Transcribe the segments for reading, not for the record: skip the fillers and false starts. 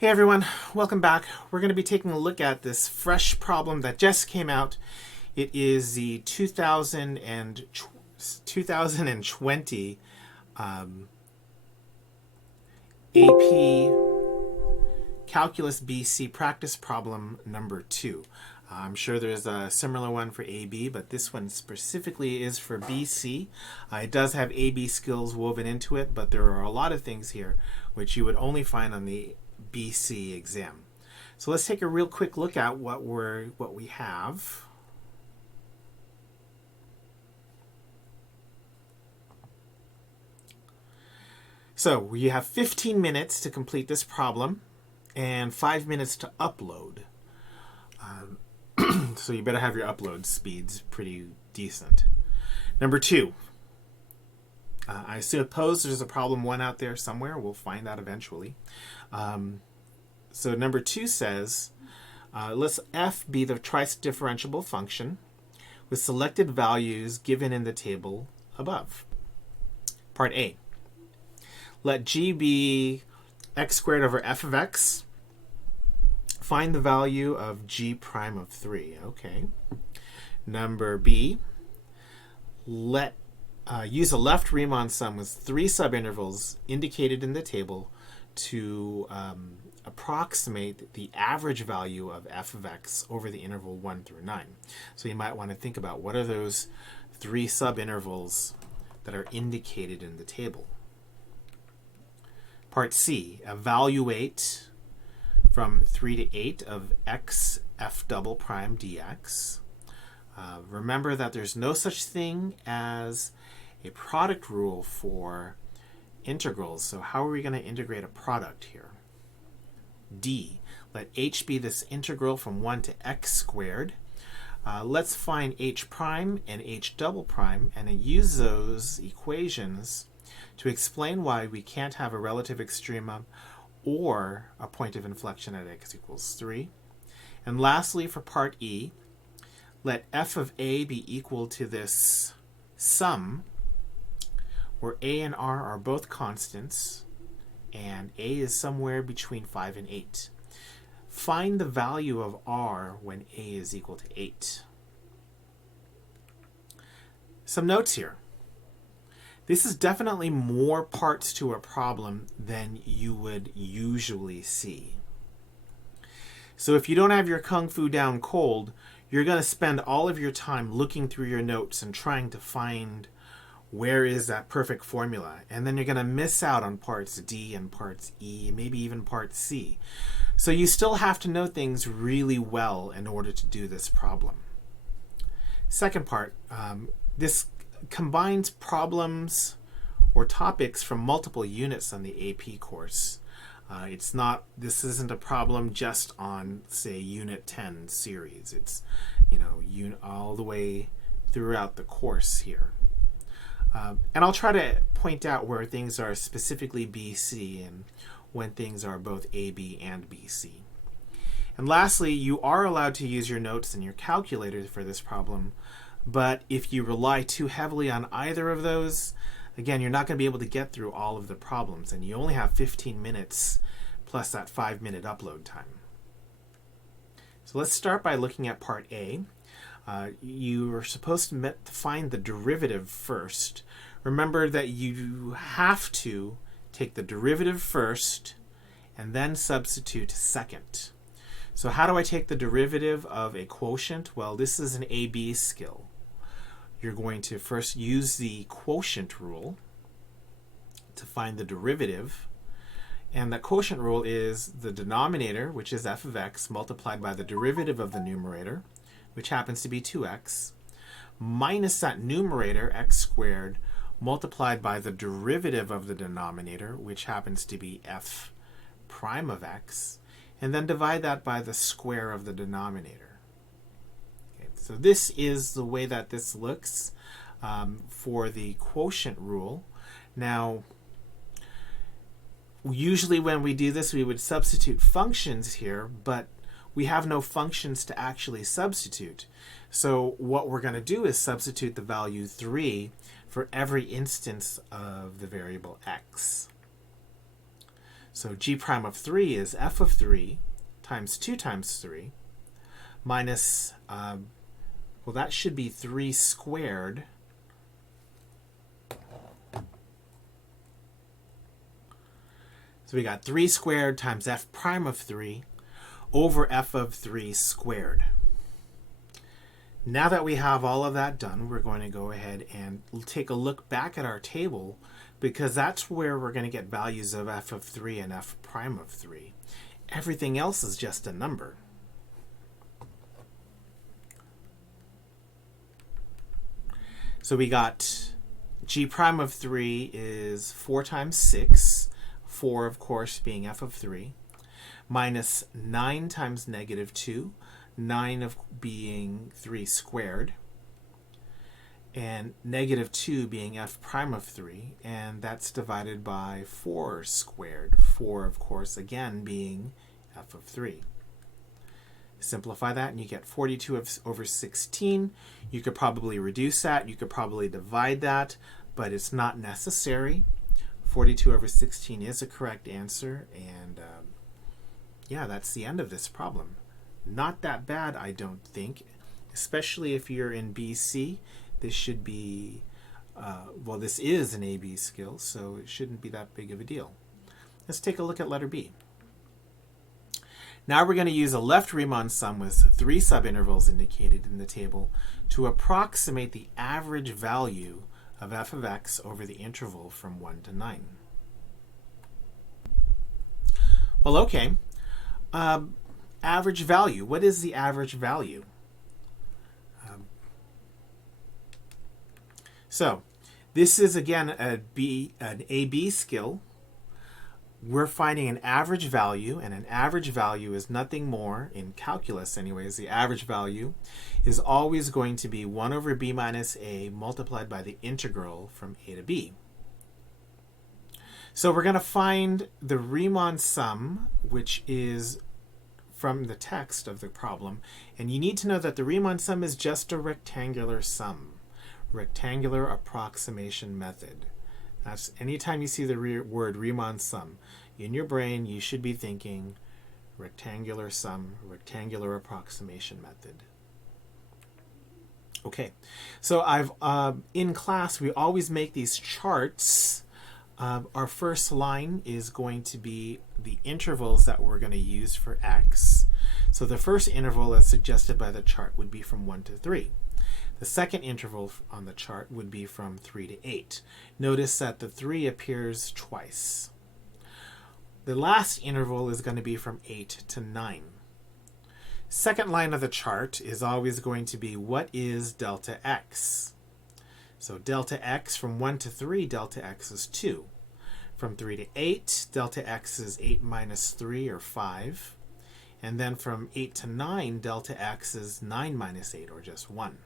Hey everyone, welcome back. We're going to be taking a look at this fresh problem that just came out. It is the 2020 AP Calculus BC practice problem number 2. I'm sure there's a similar one for AB, but this one specifically is for BC. It does have AB skills woven into it, but there are a lot of things here which you would only find on the BC exam. So let's take a real quick look at what we have. So we have 15 minutes to complete this problem and 5 minutes to upload. So you better have your upload speeds pretty decent. Number 2. I suppose there's a problem 1 out there somewhere. We'll find out eventually. So number 2 says, let's f be the twice-differentiable function with selected values given in the table above. Part A. Let g be x squared over f of x. Find the value of g prime of 3. Okay. Number B. Let use a left Riemann sum with 3 subintervals indicated in the table to approximate the average value of f of x over the interval 1 through 9. So you might want to think about what are those 3 subintervals that are indicated in the table. Part C. Evaluate from 3 to 8 of x f double prime dx. Remember that there's no such thing as a product rule for integrals. So how are we going to integrate a product here? D. Let h be this integral from 1 to x squared. Let's find h prime and h double prime and use those equations to explain why we can't have a relative extremum or a point of inflection at x equals 3. And lastly, for part E, let f of a be equal to this sum where a and r are both constants and a is somewhere between 5 and 8. Find the value of r when a is equal to 8. Some notes here. This is definitely more parts to a problem than you would usually see. So if you don't have your kung fu down cold, you're going to spend all of your time looking through your notes and trying to find where is that perfect formula. And then you're going to miss out on parts D and parts E, maybe even part C. So you still have to know things really well in order to do this problem. Second part, this combines problems or topics from multiple units on the AP course. This isn't a problem just on, say, Unit 10 series. It's, all the way throughout the course here. And I'll try to point out where things are specifically BC and when things are both AB and BC. And lastly, you are allowed to use your notes and your calculator for this problem, but if you rely too heavily on either of those, again, you're not going to be able to get through all of the problems, and you only have 15 minutes plus that 5-minute upload time. So let's start by looking at part A. You are supposed to find the derivative first. Remember that you have to take the derivative first and then substitute second. So how do I take the derivative of a quotient? Well, this is an AB skill. You're going to first use the quotient rule to find the derivative. And that quotient rule is the denominator, which is f of x, multiplied by the derivative of the numerator, which happens to be 2x, minus that numerator, x squared, multiplied by the derivative of the denominator, which happens to be f prime of x, and then divide that by the square of the denominator. So this is the way that this looks for the quotient rule. Now, usually when we do this, we would substitute functions here, but we have no functions to actually substitute. So what we're going to do is substitute the value 3 for every instance of the variable x. So g prime of 3 is f of 3 times 2 times 3 minus, well, that should be 3 squared. So we got 3 squared times f prime of 3 over f of 3 squared. Now that we have all of that done, we're going to go ahead and take a look back at our table, because that's where we're going to get values of f of 3 and f prime of 3. Everything else is just a number. So we got g prime of 3 is 4 times 6, 4 of course being f of 3, minus 9 times negative 2, 9 of being 3 squared, and negative 2 being f prime of 3, and that's divided by 4 squared, 4 of course again being f of 3. Simplify that and you get 42 over 16. You could probably reduce that, you could probably divide that, but it's not necessary. 42 over 16 is a correct answer, and yeah, that's the end of this problem. Not that bad, I don't think, especially if you're in BC. This should be, well, this is an AB skill, so it shouldn't be that big of a deal. Let's take a look at letter B. Now we're going to use a left Riemann sum with 3 subintervals indicated in the table to approximate the average value of f of x over the interval from 1 to 9. Well, okay. Average value. What is the average value? So this is again an AB skill. We're finding an average value, and an average value is nothing more, in calculus anyways, the average value is always going to be 1 over b minus a multiplied by the integral from a to b. So we're going to find the Riemann sum, which is from the text of the problem, and you need to know that the Riemann sum is just a rectangular sum, rectangular approximation method. That's anytime you see the word Riemann sum in your brain, you should be thinking rectangular sum, rectangular approximation method. Okay, so in class we always make these charts. Our first line is going to be the intervals that we're going to use for x. So the first interval as suggested by the chart would be from 1 to 3. The second interval on the chart would be from 3 to 8. Notice that the 3 appears twice. The last interval is going to be from 8 to 9. Second line of the chart is always going to be what is delta x. So delta x from 1 to 3, delta x is 2. From 3 to 8, delta x is 8 minus 3, or 5. And then from 8 to 9, delta x is 9 minus 8, or just 1.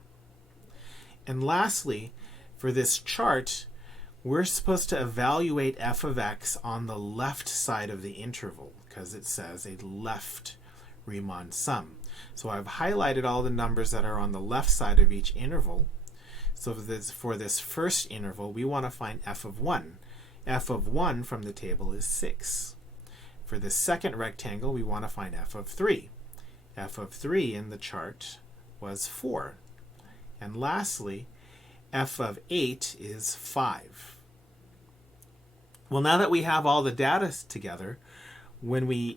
And lastly, for this chart, we're supposed to evaluate f of x on the left side of the interval, because it says a left Riemann sum. So I've highlighted all the numbers that are on the left side of each interval. So for this first interval, we want to find f of 1. F of 1 from the table is 6. For the second rectangle, we want to find f of 3. F of 3 in the chart was 4. And lastly, f of 8 is 5. Well, now that we have all the data together, when we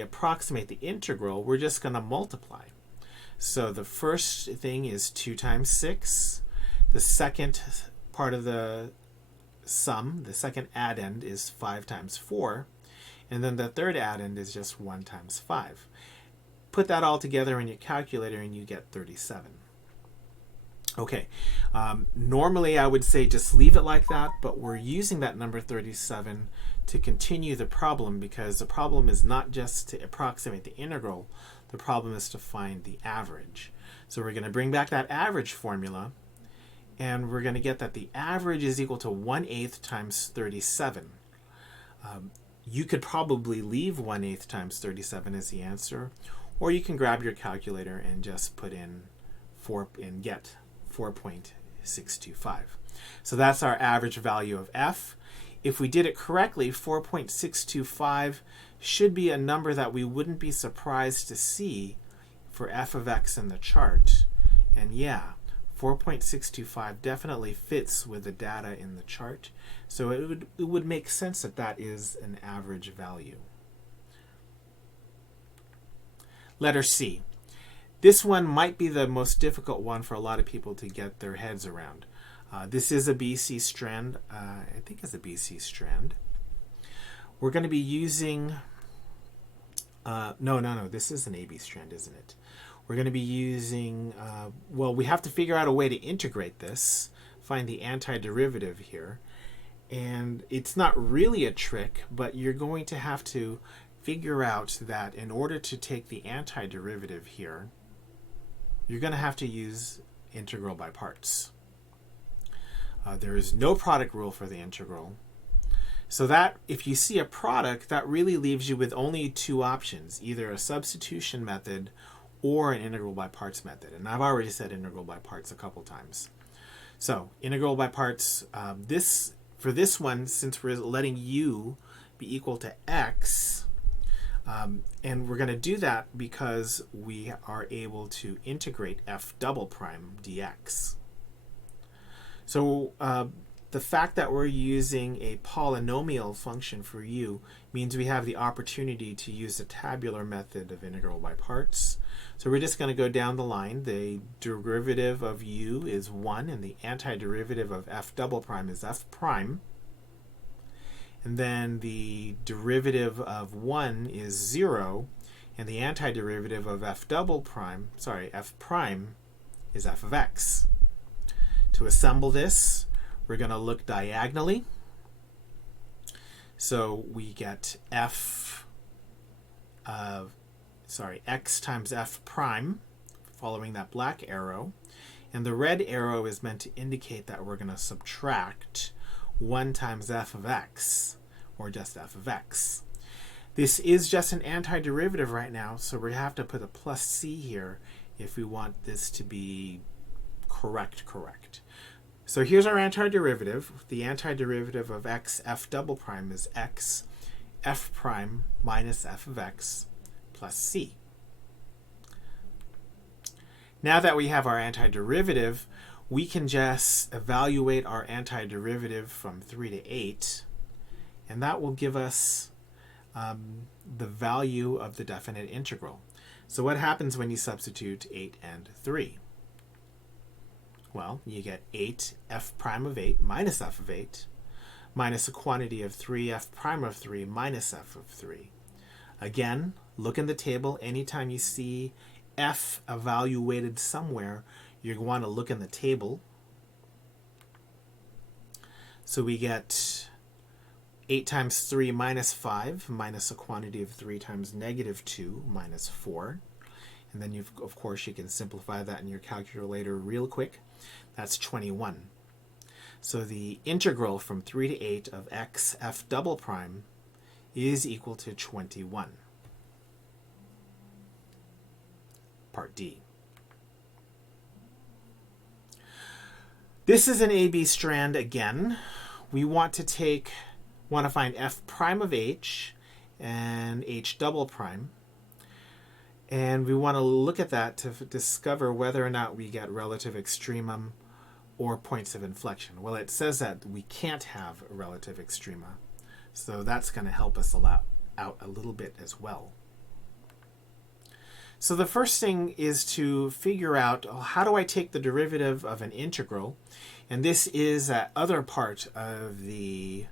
approximate the integral, we're just going to multiply. So the first thing is 2 times 6. The second part of the sum, the second addend, is 5 times 4. And then the third addend is just 1 times 5. Put that all together in your calculator and you get 37. Okay, normally I would say just leave it like that, but we're using that number 37 to continue the problem, because the problem is not just to approximate the integral, the problem is to find the average. So we're going to bring back that average formula, and we're going to get that the average is equal to 1/8 times 37. You could probably leave 1/8 times 37 as the answer, or you can grab your calculator and just put in 4 and get 4.625. So that's our average value of f. If we did it correctly, 4.625 should be a number that we wouldn't be surprised to see for f of x in the chart. And yeah, 4.625 definitely fits with the data in the chart. So it would make sense that that is an average value. Letter C. This one might be the most difficult one for a lot of people to get their heads around. This is a BC strand. I think it's a BC strand. We're going to be using... no, this is an AB strand, isn't it? We're going to be using... well, we have to figure out a way to integrate this, find the antiderivative here. And it's not really a trick, but you're going to have to figure out that in order to take the antiderivative here, you're going to have to use integral by parts. There is no product rule for the integral. So that if you see a product, that really leaves you with only two options, either a substitution method or an integral by parts method. And I've already said integral by parts a couple times. So integral by parts, for this one, since we're letting u be equal to x, and we're going to do that because we are able to integrate f double prime dx. So the fact that we're using a polynomial function for u means we have the opportunity to use the tabular method of integral by parts. So we're just going to go down the line. The derivative of u is 1, and the antiderivative of f double prime is f prime. And then the derivative of 1 is 0, and the antiderivative of f prime is f of x. To assemble this, we're going to look diagonally. So we get x times f prime, following that black arrow. And the red arrow is meant to indicate that we're going to subtract 1 times f of x, or just f of x. This is just an antiderivative right now, so we have to put a plus c here if we want this to be correct. So here's our antiderivative. The antiderivative of x f double prime is x f prime minus f of x plus c. Now that we have our antiderivative, we can just evaluate our antiderivative from 3 to 8, and that will give us the value of the definite integral. So what happens when you substitute 8 and 3? Well, you get 8 f prime of 8 minus f of 8 minus a quantity of 3 f prime of 3 minus f of 3. Again, look in the table. Anytime you see f evaluated somewhere, you want to look in the table. So we get 8 times 3 minus 5 minus a quantity of 3 times negative 2 minus 4. And then, of course, you can simplify that in your calculator real quick. That's 21. So the integral from 3 to 8 of x f double prime is equal to 21. Part D. This is an AB strand again. We want to find f prime of h and h double prime. And we want to look at that to discover whether or not we get relative extremum or points of inflection. Well, it says that we can't have a relative extrema, so that's going to help us out a little bit as well. So the first thing is to figure out, how do I take the derivative of an integral? And this is that other part of the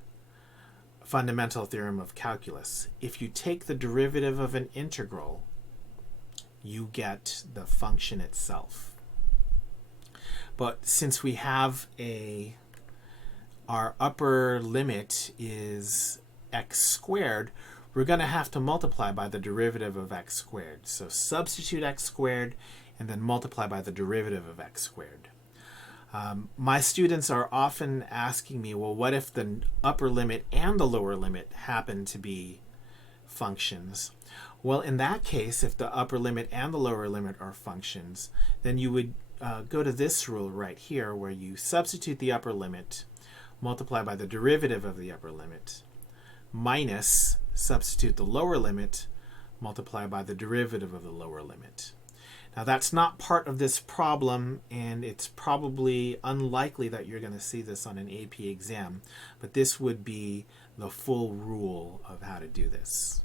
fundamental theorem of calculus. If you take the derivative of an integral, you get the function itself. But since we have our upper limit is x squared, we're going to have to multiply by the derivative of x squared. So substitute x squared and then multiply by the derivative of x squared. My students are often asking me, well, what if the upper limit and the lower limit happen to be functions? Well, in that case, if the upper limit and the lower limit are functions, then you would go to this rule right here where you substitute the upper limit, multiply by the derivative of the upper limit, minus, substitute the lower limit, multiply by the derivative of the lower limit. Now that's not part of this problem, and it's probably unlikely that you're going to see this on an AP exam, but this would be the full rule of how to do this.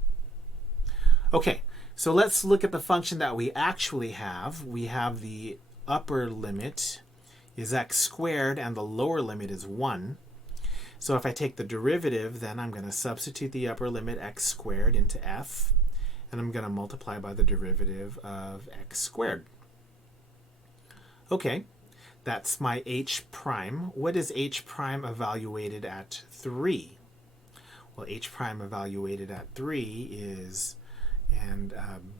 Okay, so let's look at the function that we actually have. We have the upper limit is x squared and the lower limit is 1. So if I take the derivative, then I'm going to substitute the upper limit x squared into f, and I'm going to multiply by the derivative of x squared. Okay, that's my h prime. What is h prime evaluated at 3? Well, h prime evaluated at 3 is, and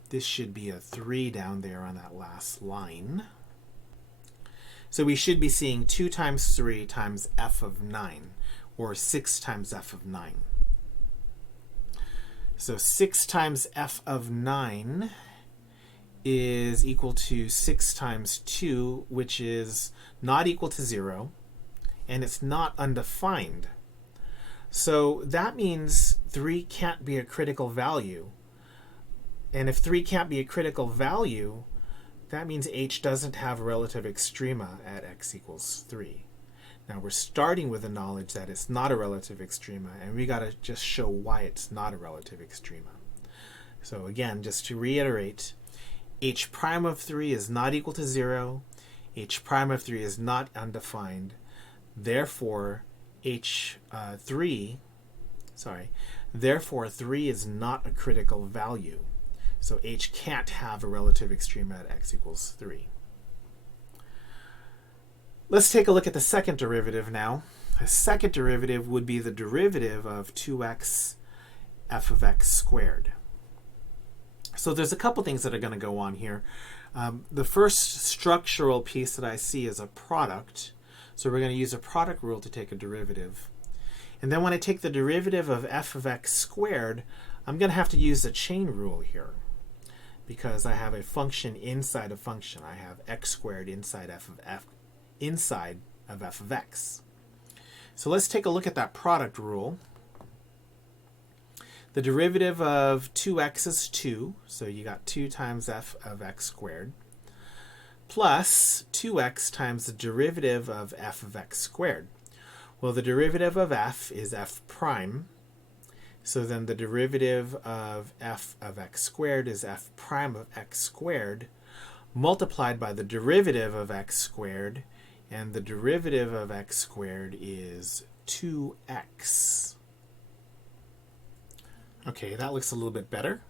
this should be a 3 down there on that last line. So we should be seeing 2 times 3 times f of 9, or 6 times f of 9. So 6 times f of 9 is equal to 6 times 2, which is not equal to 0, and it's not undefined. So that means 3 can't be a critical value. And if 3 can't be a critical value, that means h doesn't have a relative extrema at x equals 3. Now we're starting with the knowledge that it's not a relative extrema, and we got to just show why it's not a relative extrema. So again, just to reiterate, h prime of 3 is not equal to 0, h prime of 3 is not undefined, therefore therefore 3 is not a critical value. So h can't have a relative extrema at x equals 3. Let's take a look at the second derivative now. The second derivative would be the derivative of 2x f of x squared. So there's a couple things that are going to go on here. The first structural piece that I see is a product. So we're going to use a product rule to take a derivative. And then when I take the derivative of f of x squared, I'm going to have to use the chain rule here, because I have a function inside a function. I have x squared inside f of x. So let's take a look at that product rule. The derivative of 2x is 2, so you got 2 times f of x squared, plus 2x times the derivative of f of x squared. Well, the derivative of f is f prime, so then the derivative of f of x squared is f prime of x squared multiplied by the derivative of x squared, and the derivative of x squared is 2x. Okay, that looks a little bit better.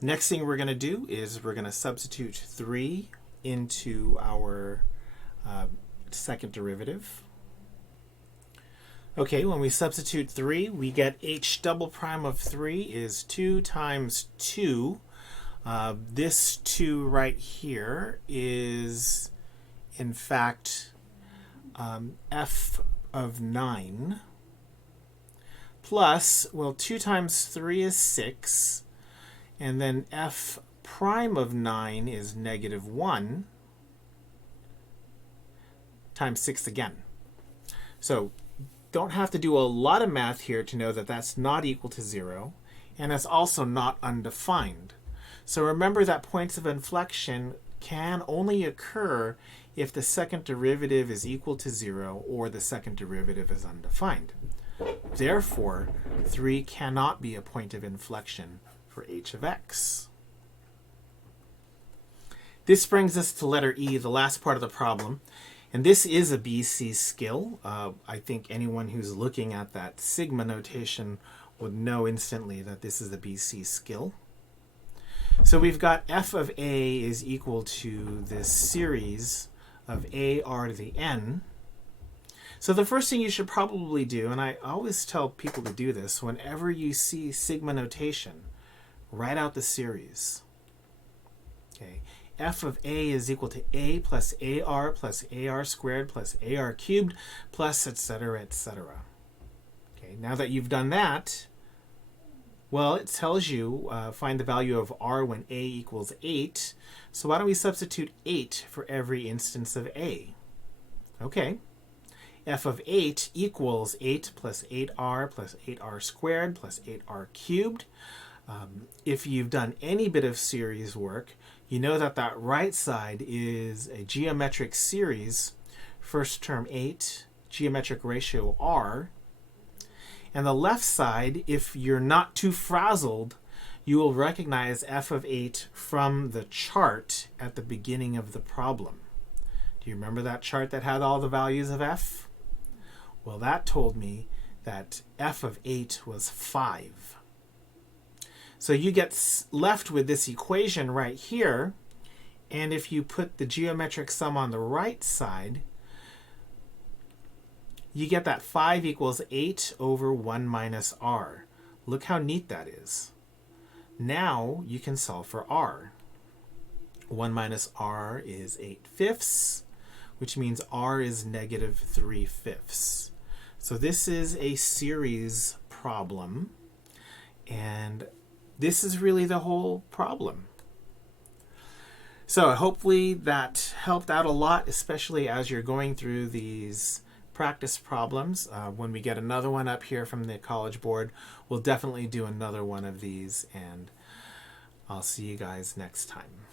Next thing we're going to do is we're going to substitute 3 into our second derivative. Okay, when we substitute 3, we get h double prime of 3 is 2 times 2. This 2 right here is, in fact, f of 9. Plus, well, 2 times 3 is 6. And then f prime of 9 is negative 1 times 6 again. So don't have to do a lot of math here to know that that's not equal to 0, and it's also not undefined. So remember that points of inflection can only occur if the second derivative is equal to 0 or the second derivative is undefined. Therefore, 3 cannot be a point of inflection for h of x. This brings us to letter E, the last part of the problem. And this is a BC skill. I think anyone who's looking at that sigma notation would know instantly that this is a BC skill. So we've got f of a is equal to this series of a r to the n. So the first thing you should probably do, and I always tell people to do this, whenever you see sigma notation, write out the series. Okay. F of a is equal to a plus ar squared plus ar cubed plus etc., etc. Okay, now that you've done that, well, it tells you find the value of r when a equals 8. So why don't we substitute 8 for every instance of a? Okay. f of 8 equals 8 plus 8r plus 8r squared plus 8r cubed. If you've done any bit of series work, you know that that right side is a geometric series, first term 8, geometric ratio r. And the left side, if you're not too frazzled, you will recognize f of 8 from the chart at the beginning of the problem. Do you remember that chart that had all the values of f? Well, that told me that f of 8 was 5. So you get left with this equation right here, and if you put the geometric sum on the right side, you get that 5 equals 8 over 1 minus r. Look how neat that is. Now you can solve for r. 1 minus r is 8/5, which means r is negative 3/5. So this is a series problem, and this is really the whole problem. So hopefully that helped out a lot, especially as you're going through these practice problems. When we get another one up here from the College Board, we'll definitely do another one of these, and I'll see you guys next time.